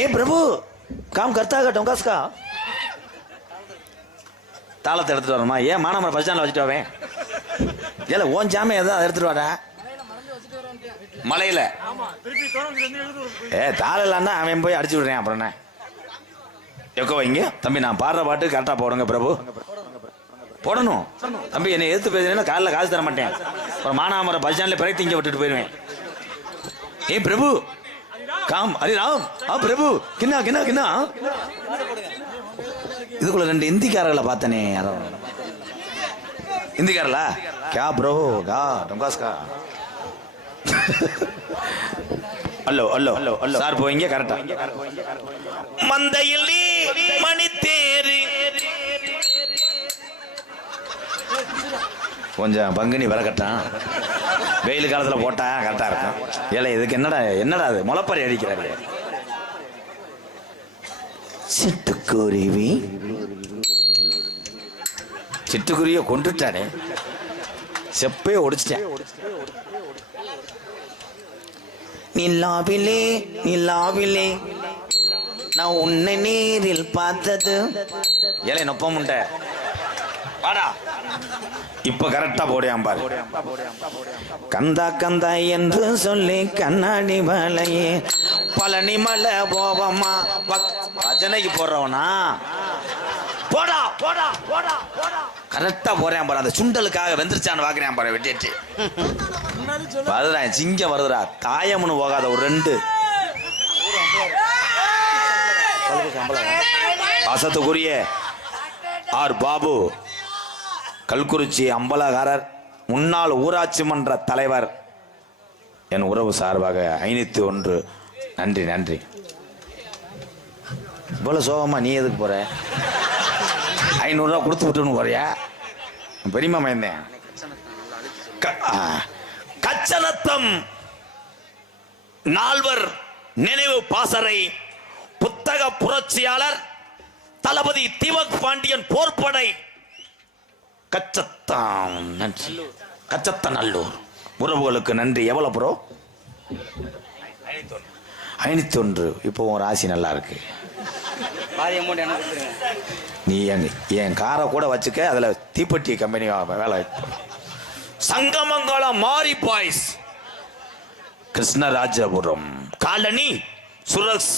ए प्रभु काम करता है डोंकास का தாளத்தை எடுத்துட்டு வரமா ஏன் மானமர பஸ் ஸ்டாண்ட்ல வச்சுட்டு வரேன் ஏல ஓன் ஜாமே ஏதாவது எடுத்துட்டு வாடா மலையில தாளம் இல்லைன்னா அவன் போய் அடிச்சு விடுறேன் அப்புறம் என்ன எக்கோ வைங்க தம்பி நான் பாடுற பாட்டு கரெக்டா போடுங்க பிரபு போடணும் தம்பி என்னை எதிர்த்து பேசுறேன்னா காலைல காசு தர மாட்டேன் அப்புறம் மானாமர பஸ் ஸ்டாண்ட்ல பிறகு திங்க விட்டுட்டு போயிடுவேன் ஏ பிரபு काम अरे राम हाँ प्रभु किन्ना किन्ना किन्ना இதுக்குள்ள ரெண்டு இந்திக்காரர்களை பார்த்தனே யாரோ இந்திக்காரலா क्या ब्रो गा डोंकास का ஹலோ ஹலோ ஹலோ சார் போவீங்க கரெக்டா மந்தையில் மணி தேரி கொஞ்சம் பங்குனி விறக்கட்டான் வெயில் காலத்துல போட்டா கரெக்டா இருக்கும் ஏல இதுக்கு என்னடா அது முளைப்பறி அடிக்கிறாரு சிட்டுக்குருவி சிட்டுக்குருவிய கொண்டுட்டானே செப்பே ஒடிச்சிட்டேன் நிலாவிலே நிலாவிலே நான் உன்னை நேரில் பார்த்தது ஏலே நொப்பமுண்ட வாடா இப்ப கரெக்டா போடியாம் பாரு கந்தா கந்தா என்று சொல்லி கண்ணாடி மலையே பழனி மலை போவமா பஜனைக்கு போடுறவனா போடா போடா போடா போடா கரெக்டா போறேன் பாரு அந்த சுண்டலுக்காக வெந்துருச்சான்னு பாக்குறேன் பாரு வெட்டிட்டு வருதா சிங்கம் வருதுடா தாயம்னு போகாத ஒரு ரெண்டு அசத்துக்குரிய ஆர் பாபு கல்குறிச்சி அம்பலகாரர் முன்னாள் ஊராட்சி மன்ற தலைவர் என் உறவு சார்பாக 501 நன்றி நன்றி இவ்வளவு சோகமா நீ எதுக்கு போற 500 ரூபா கொடுத்து விட்டுன்னு போறியா பெரியமா மயந்தேன் கச்சனத்தம் நால்வர் நினைவு பாசறை புத்தக புரட்சியாளர் தளபதி திவக் பாண்டியன் போர்ப்படை கச்சத்தநல்லூர் உறவுகளுக்கு நன்றி. எவ்வளவு ப்ரோ? 501. இப்போ உன் ராசி நல்லா இருக்கு. நீ என் காரை கூட வச்சுக்க, அதுல தீப்பெட்டி கம்பெனி வேலை. சங்கமங்கலம் மாரி பாய்ஸ் கிருஷ்ணராஜபுரம் காலனி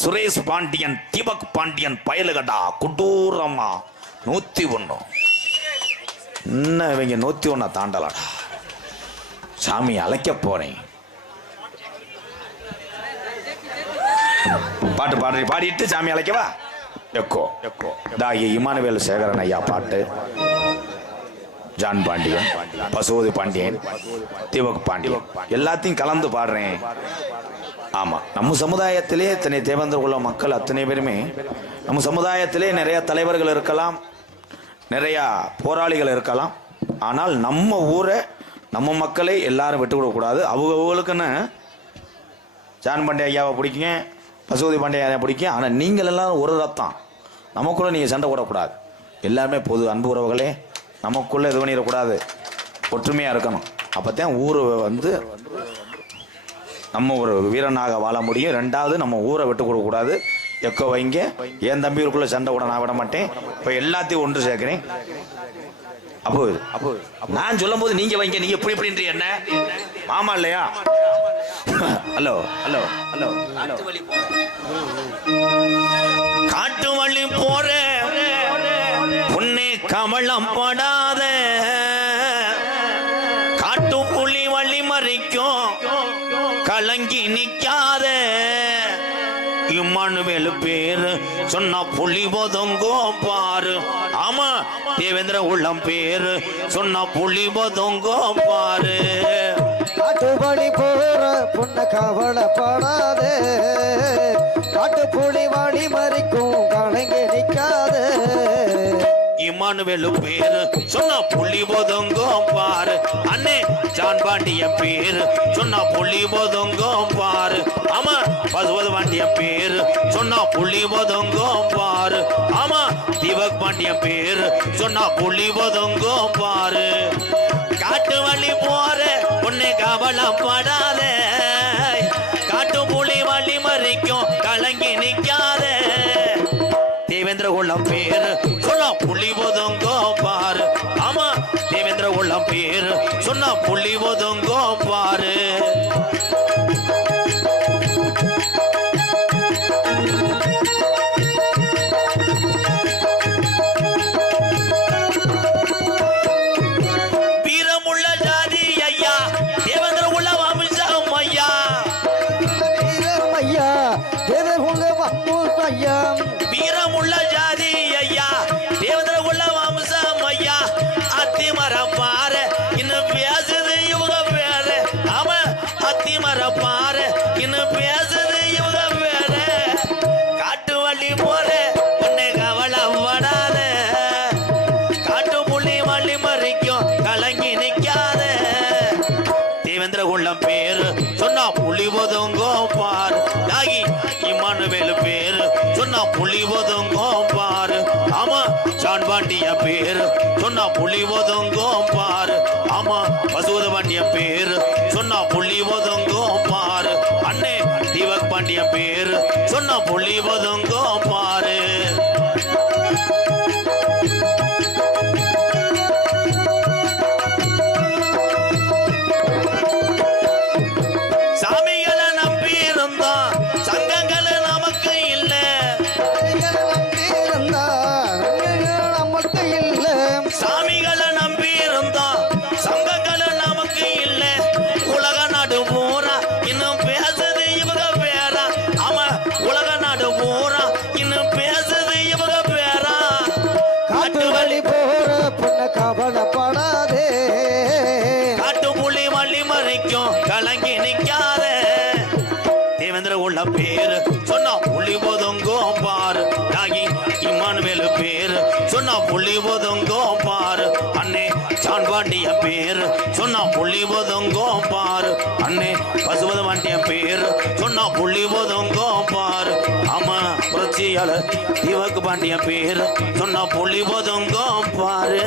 சுரேஷ் பாண்டியன் தீபக் பாண்டியன் பயலுகடா குடூரமா 101. இன்னும் இவங்க 101 தாண்டலாடா. சாமி அழைக்க போறேன். பாட்டு பாடிட்டு சாமி அழைக்கவா? எக்கோ இமானுவேல் சேகரன் ஐயா பாட்டு, ஜான் பாண்டியன், பசுபதி பாண்டியன், தீபக் பாண்டியன் எல்லாத்தையும் கலந்து பாடுறேன். ஆமா, நம்ம சமுதாயத்திலே இத்தனை தேவேந்திர குல மக்கள் அத்தனை பேருமே, நம்ம சமுதாயத்திலே நிறைய தலைவர்கள் இருக்கலாம், நிறைய போராளிகள் இருக்கலாம். ஆனால் நம்ம ஊரை நம்ம மக்களை எல்லாரும் விட்டு விடக்கூடாது. அவங்களுக்குன்னு ஜான் பாண்டிய ஐயாவை பிடிக்குங்க, பசுபதி பாண்டிய ஐயா பிடிக்கும். ஆனால் நீங்கள் எல்லாரும் ஒரு ரத்தம், நமக்குள்ளே நீங்கள் சண்டை போடக்கூடாது. எல்லாருமே பொது அன்பு உறவுகளே, நமக்குள்ளே இது பண்ணிடக்கூடாது, ஒற்றுமையாக இருக்கணும். அப்போத்தான் ஊர் நம்ம ஒரு வீரனாக வாழ முடியும். ரெண்டாவது, நம்ம ஊரை விட்டு கொடுக்கக்கூடாது. எக்கோ வைங்க. என் தம்பிகளுக்குள்ள சண்டை கூட நான் விட மாட்டேன். இப்போ எல்லாத்தையும் ஒன்று சேர்க்கிறேன். அப்போ நான் சொல்லும் போது நீங்க வைங்க. நீங்க எப்படி எப்படி என்ன மாமா இல்லையா? ஹலோ ஹலோ ஹலோ காட்டு வழி போற பொன்னே கமலம் படாத, காட்டு புலி வழி மறிக்கும் கலங்கி நிக்காத, இம்மானுவேல் பேரு சொன்ன புலி ஒதுங்கோ பாரு. ஆமா, தேவேந்திர உள்ளம் பேரு சொன்ன புலி ஒதுங்கோ பாரு. காட்டுப்படி போற பொண்ண கவலைப்படாதே, காட்டு புலி வழி மறிக்கும் கலங்கி நிக்காதே, இமானுவேல் பேரு சொன்ன புலி ஒதுங்கோ பாரு. அண்ணே ஜான் பாண்டிய பேரு சொன்ன புலி ஒதுங்கோ பாரு. ஆமா, பசுபதி பாண்டிய பேரு சொன்ன புலி ஒதுங்கோ பாரு. ஆமா, தீபக் பாண்டிய பேரு சொன்ன புலி ஒதுங்கோ பாரு. காட்டு வழி போற பொண்ணு கவலைப்படாத, காட்டு புலி வழி மறிக்கும் கலங்கி நிக்காத, தேவேந்திர உள்ளம் பேரு சொன்னா புள்ளி ஒதுங்கோ பாரு. ஆமா தேவேந்திர உள்ளம் பேரு சொன்னா புள்ளி ஒதுங்கோ பாரு. வீரமுள்ள ஜாதி ஐயா தேவேந்திர உள்ள வம்சம் ஐயா. அத்திமரம் பாரு இன்னும் பேசுது இவங்க பேரு. ஆமா அத்திமரம் பாரு இன்னும் பேசுது இவங்க பேரு. காட்டு வள்ளி போற உன்னை கவலைப்படாத. காட்டு புள்ளி வள்ளி மறிக்கும் கலங்கி நிக்காத. தேவேந்திர உள்ளம் பேரு சொன்னா புள்ளி ஒதுங்கோ பாரு. நாகி இமானுவேலு பேரு சொன்னா புள்ளி ஒதுங்கோ பாரு. ஆமா ஜான் பாண்டிய பேரு சொன்னா புள்ளி ஒதுங்கோ பாரு. ஆமா மசூத பாண்டிய பேரு சொன்னா புள்ளி ஒதுங்கோ பாரு. அண்ணே தீபக் பாண்டிய பேரு சொன்னா புள்ளி ஒதுங்கோ பாரு. சாமிகளை நம்பி இருந்தோம் சங்கங்களை நமக்கு இல்ல. சாமிகளை நம்பி இருந்தோம் சங்கங்களை நமக்கு இல்ல. உலக நாடு பூரா இன்னும் பேசுது இவங்க பேரா. ஆமா உலக நாடு பூரா இன்னும் பேசுது இவங்க பேரா. காட்டு வழி போற பொண்ண கவலைப்படாதே. காட்டு புலி வள்ளி மறிக்கும் கலங்கி நிக்காத. தேவேந்திர உள்ள பேரு சொன்னா புள்ளி ஒதுங்கோ பாரு. நாகி இமானுவேலு பேரு சொன்னா புள்ளி ஒதுங்கோ பாரு. அண்ணே ஜான் பாண்டிய பேரு சொன்னா புள்ளி ஒதுங்கோ பாரு. அண்ணே பசுபத பாண்டிய பேரு சொன்னா புள்ளி ஒதுங்கோ பாரு. ஆமா புரட்சியாளர் தீபக் பாண்டிய பேரு சொன்னா புள்ளி ஒதுங்கோ பாரு.